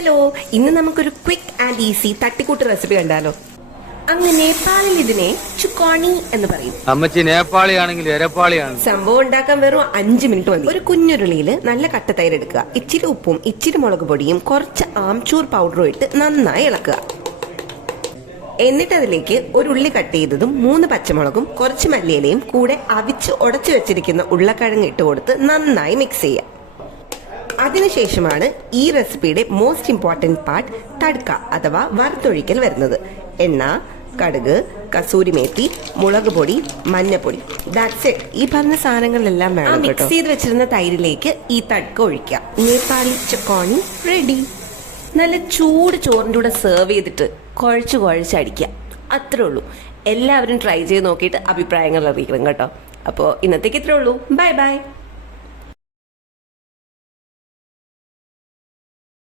Hello, ഇന്ന് നമുക്കൊരു quick and easy തട്ടിക്കൂട്ട് റെസിപ്പി കണ്ടാലോ. അങ്ങ് നേപ്പാളിൽ ഇതിനെ ചുക്കോണി എന്ന് പറയും. അമ്മച്ചി നേപ്പാളിയാണെങ്കിൽ എരപ്പാളിയാണ്. സംഭവം ഉണ്ടാക്കാൻ വെറും 5 മിനിറ്റ് മതി. ഒരു കുഞ്ഞുരുളിയിൽ നല്ല കട്ടത്തൈര് എടുക്കുക. ഇച്ചിരി ഉപ്പും ഇച്ചിരി മുളക് പൊടിയും കുറച്ച് ആംചൂർ പൗഡറും ഇട്ട് നന്നായി ഇളക്കുക. എന്നിട്ട് അതിലേക്ക് ഒരു ഉള്ളി കട്ട് ചെയ്തതും 3 പച്ചമുളകും കുറച്ച് മല്ലിയിലയും കൂടെ അവിച്ച് ഉടച്ചു വെച്ചിരിക്കുന്ന ഉരുളക്കിഴങ്ങ് ഇട്ട് കൊടുത്ത് നന്നായി മിക്സ് ചെയ്യുക. അതിനുശേഷമാണ് ഈ റെസിപ്പിയുടെ മോസ്റ്റ് ഇമ്പോർട്ടൻറ്റ് പാർട്ട് തടുക്ക അഥവാ വറുത്തൊഴിക്കൽ വരുന്നത്. എണ്ണ, കടുക്, കസൂരി മേത്തി, മുളക് പൊടി, മഞ്ഞപ്പൊടി, ദാറ്റ്സ് ഇറ്റ്. ഈ പറഞ്ഞ സാധനങ്ങളെല്ലാം വേണം. മിക്സ് ചെയ്ത് വെച്ചിരുന്ന തൈരിലേക്ക് ഈ തടുക്ക ഒഴിക്കാം. നേപ്പാളി ചക്കോണി റെഡി. നല്ല ചൂട് ചോറിൻ്റെ കൂടെ സെർവ് ചെയ്തിട്ട് കുഴച്ചടിക്കുക. അത്രേ ഉള്ളൂ. എല്ലാവരും ട്രൈ ചെയ്ത് നോക്കിയിട്ട് അഭിപ്രായങ്ങൾ അറിയിക്കണം കേട്ടോ. അപ്പോൾ ഇന്നത്തേക്ക് ഇത്രേ ഉള്ളൂ. Bye bye.